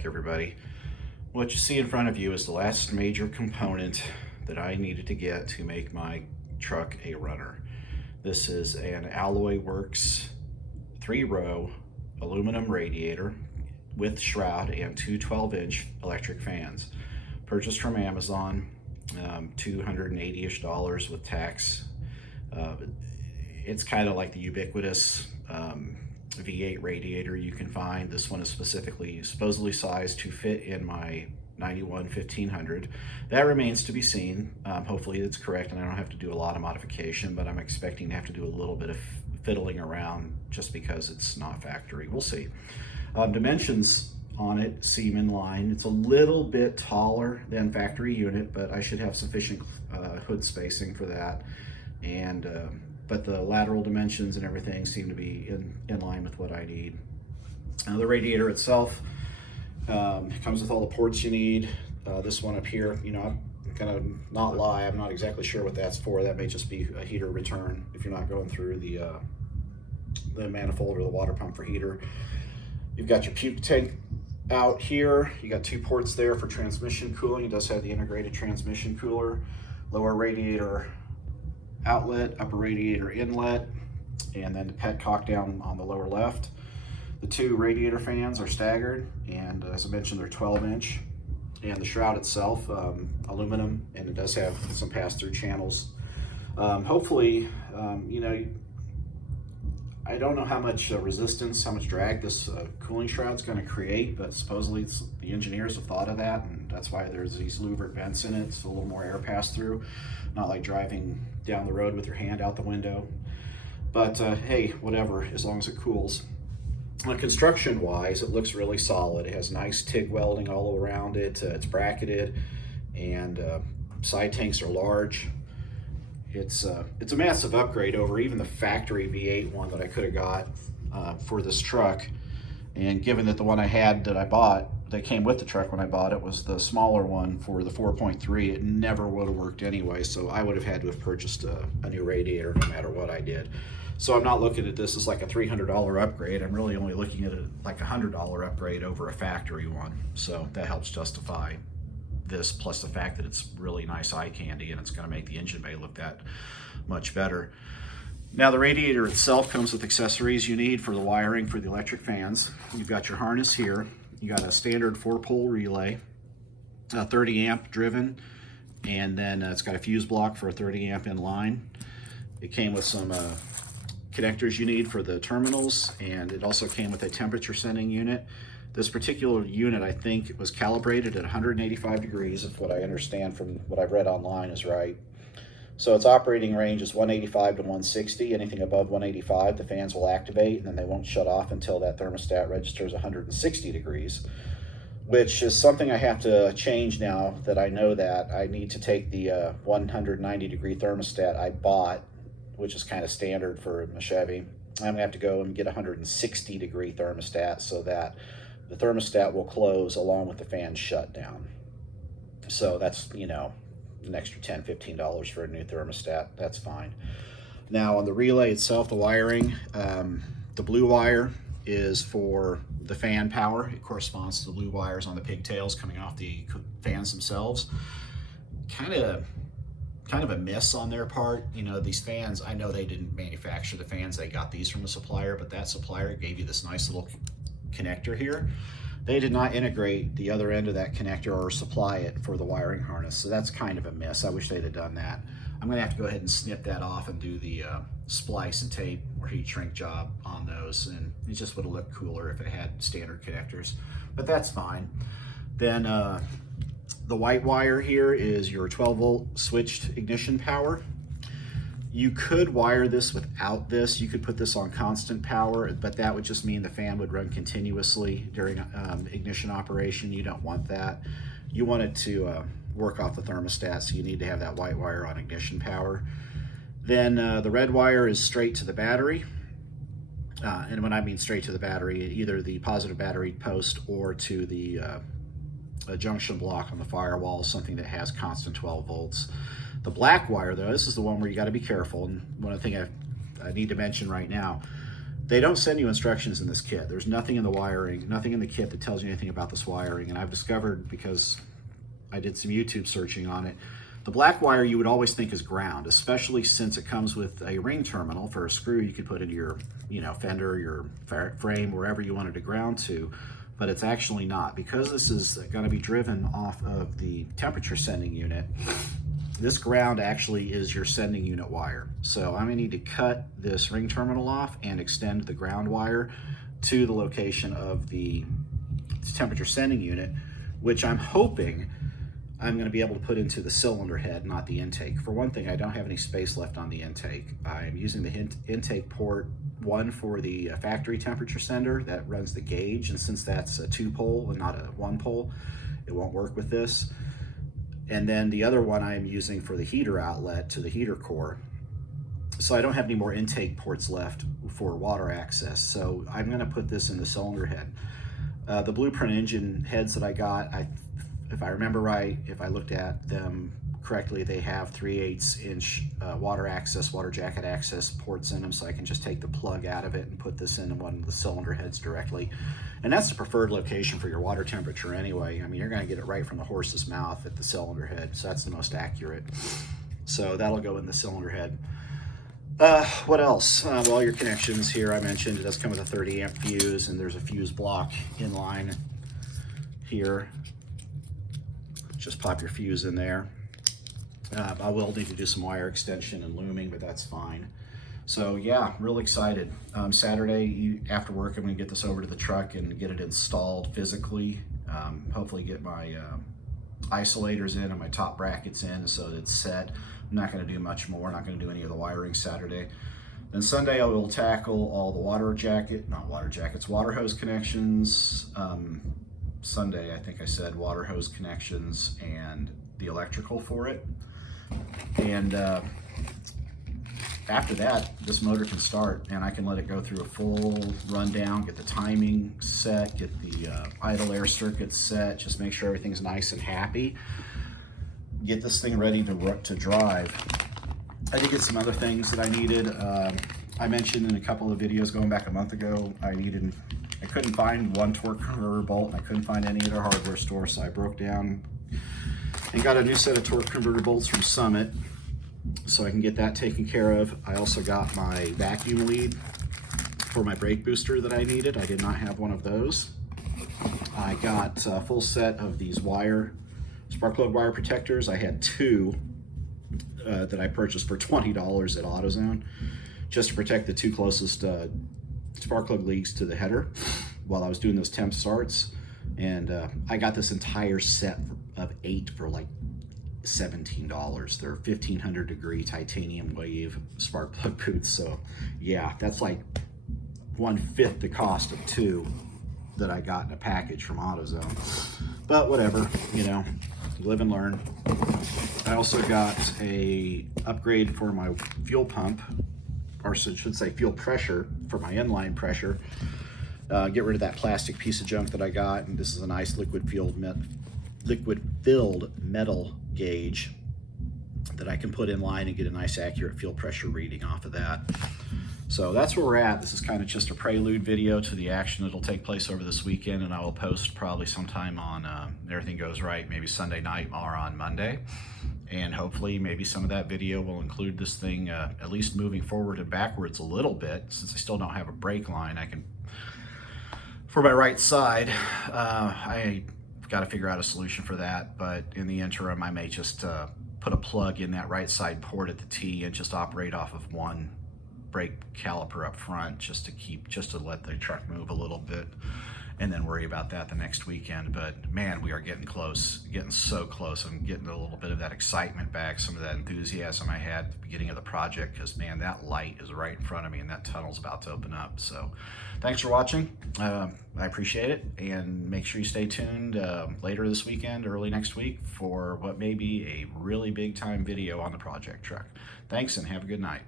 back, everybody. What you see in front of you is the last major component that I needed to get to make my truck a runner. This is an Alloy Works 3-row aluminum radiator with shroud and two 12-inch electric fans. Purchased from Amazon, $280-ish with tax. It's kind of like the ubiquitous V8 radiator you can find. This one is supposedly sized to fit in my 91 1500. That remains to be seen. Hopefully it's correct and I don't have to do a lot of modification, but I'm expecting to have to do a little bit of fiddling around just because it's not factory. We'll see. Dimensions on it seem in line. It's a little bit taller than factory unit, but I should have sufficient hood spacing for that. And but the lateral dimensions and everything seem to be in line with what I need. The radiator itself comes with all the ports you need. This one up here, you know, I'm gonna not lie, I'm not exactly sure what that's for. That may just be a heater return if you're not going through the manifold or the water pump for heater. You've got your puke tank out here. You got two ports there for transmission cooling. It does have the integrated transmission cooler, lower radiator outlet, upper radiator inlet, and then the petcock down on the lower left. The two radiator fans are staggered, and as I mentioned, they're 12-inch. And the shroud itself, aluminum, and it does have some pass-through channels. Hopefully, you know, I don't know how much resistance, how much drag this cooling shroud's going to create, but supposedly the engineers have thought of that, and that's why there's these louvered vents in it. It's a little more air pass through, not like driving down the road with your hand out the window. But hey, whatever, as long as it cools. Construction-wise, it looks really solid. It has nice TIG welding all around it. It's bracketed, and side tanks are large. It's a massive upgrade over even the factory V8 one that I could have got for this truck. And given that the one I had that I bought, that came with the truck when I bought it, was the smaller one for the 4.3, it never would have worked anyway, so I would have had to have purchased a new radiator no matter what I did. So I'm not looking at this as like a $300 upgrade. I'm really only looking at it like a $100 upgrade over a factory one. So that helps justify this, plus the fact that it's really nice eye candy and it's going to make the engine bay look that much better. Now the radiator itself comes with accessories you need for the wiring for the electric fans. You've got your harness here. You got a standard 4-pole relay, 30 amp driven, and then it's got a fuse block for a 30 amp in line. It came with some connectors you need for the terminals, and it also came with a temperature sending unit. This particular unit, I think, was calibrated at 185 degrees, if what I understand from what I've read online is right. So its operating range is 185 to 160. Anything above 185, the fans will activate, and then they won't shut off until that thermostat registers 160 degrees, which is something I have to change now that I know that. I need to take the 190 degree thermostat I bought, which is kind of standard for a Chevy. I'm gonna have to go and get a 160 degree thermostat so that the thermostat will close along with the fan shutdown. So that's, you know, an extra $10, $15 for a new thermostat. That's fine. Now on the relay itself, the wiring, the blue wire is for the fan power. It corresponds to the blue wires on the pigtails coming off the fans themselves. Kind of a miss on their part. You know, these fans, I know they didn't manufacture the fans, they got these from a supplier, but that supplier gave you this nice little connector here. They did not integrate the other end of that connector or supply it for the wiring harness, so that's kind of a miss. I wish they'd have done that. I'm gonna have to go ahead and snip that off and do the splice and tape or heat shrink job on those, and it just would have looked cooler if it had standard connectors, but that's fine. Then the white wire here is your 12-volt switched ignition power. You could wire this without this. You could put this on constant power, but that would just mean the fan would run continuously during ignition operation. You don't want that. You want it to work off the thermostat, so you need to have that white wire on ignition power. Then the red wire is straight to the battery. And when I mean straight to the battery, either the positive battery post or to the junction block on the firewall, something that has constant 12 volts. The black wire, though, this is the one where you got to be careful. And one of the things I need to mention right now, They don't send you instructions in this kit. There's nothing in the wiring, nothing in the kit that tells you anything about this wiring. And I've discovered, because I did some YouTube searching on it, the black wire you would always think is ground, especially since it comes with a ring terminal for a screw you could put into your, fender, your frame, wherever you wanted to ground to. But it's actually not. Because this is going to be driven off of the temperature sending unit, this ground actually is your sending unit wire. So I'm going to need to cut this ring terminal off and extend the ground wire to the location of the temperature sending unit, which I'm hoping I'm going to be able to put into the cylinder head, not the intake. For one thing, I don't have any space left on the intake. I'm using the intake port, one for the factory temperature sender that runs the gauge, and since that's a 2-pole and not a 1-pole, it won't work with this. And then the other one I am using for the heater outlet to the heater core. So I don't have any more intake ports left for water access. So I'm going to put this in the cylinder head. The Blueprint engine heads that I got, if I remember right, if I looked at them correctly, they have 3/8 inch water jacket access ports in them, so I can just take the plug out of it and put this in one of the cylinder heads directly. And that's the preferred location for your water temperature anyway. I mean, you're gonna get it right from the horse's mouth at the cylinder head, so that's the most accurate. So that'll go in the cylinder head. What else? Well, your connections here, I mentioned it does come with a 30 amp fuse, and there's a fuse block in line here. Just pop your fuse in there. I will need to do some wire extension and looming, but that's fine. So yeah, real excited. Saturday after work, I'm gonna get this over to the truck and get it installed physically. Hopefully get my isolators in and my top brackets in so that it's set. I'm not gonna do much more, not gonna do any of the wiring Saturday. Then Sunday I will tackle all the water hose connections. Sunday, I think I said water hose connections and the electrical for it. And after that, this motor can start and I can let it go through a full rundown, get the timing set, get the idle air circuit set, just make sure everything's nice and happy. Get this thing ready to drive. I did get some other things that I needed. I mentioned in a couple of videos going back a month ago, I couldn't find one torque converter bolt. I couldn't find any at our hardware store, so I broke down and got a new set of torque converter bolts from Summit, so I can get that taken care of. I also got my vacuum lead for my brake booster that I needed. I did not have one of those. I got a full set of these spark plug wire protectors. I had 2 that I purchased for $20 at AutoZone, just to protect the 2 closest spark plug leads to the header while I was doing those temp starts. And I got this entire set of 8 for like $17. They're 1500 degree titanium wave spark plug boots. So yeah, that's like 1/5 the cost of 2 that I got in a package from AutoZone. But whatever, live and learn. I also got a upgrade for my fuel pump, or I should say fuel pressure, for my inline pressure. Get rid of that plastic piece of junk that I got, and this is a nice liquid-filled metal gauge that I can put in line and get a nice accurate fuel pressure reading off of that. So that's where we're at. This is kind of just a prelude video to the action that'll take place over this weekend, and I will post probably sometime on, everything goes right, maybe Sunday night or on Monday. And hopefully maybe some of that video will include this thing at least moving forward and backwards a little bit. Since I still don't have a brake line, for my right side, I got to figure out a solution for that. But in the interim, I may just put a plug in that right side port at the T and just operate off of one brake caliper up front, just to let the truck move a little bit, and then worry about that the next weekend. But man, we are getting close, getting so close. I'm getting a little bit of that excitement back, some of that enthusiasm I had at the beginning of the project, because man, that light is right in front of me and that tunnel's about to open up. So thanks for watching. I appreciate it, and make sure you stay tuned later this weekend, early next week, for what may be a really big time video on the project truck. Thanks, and have a good night.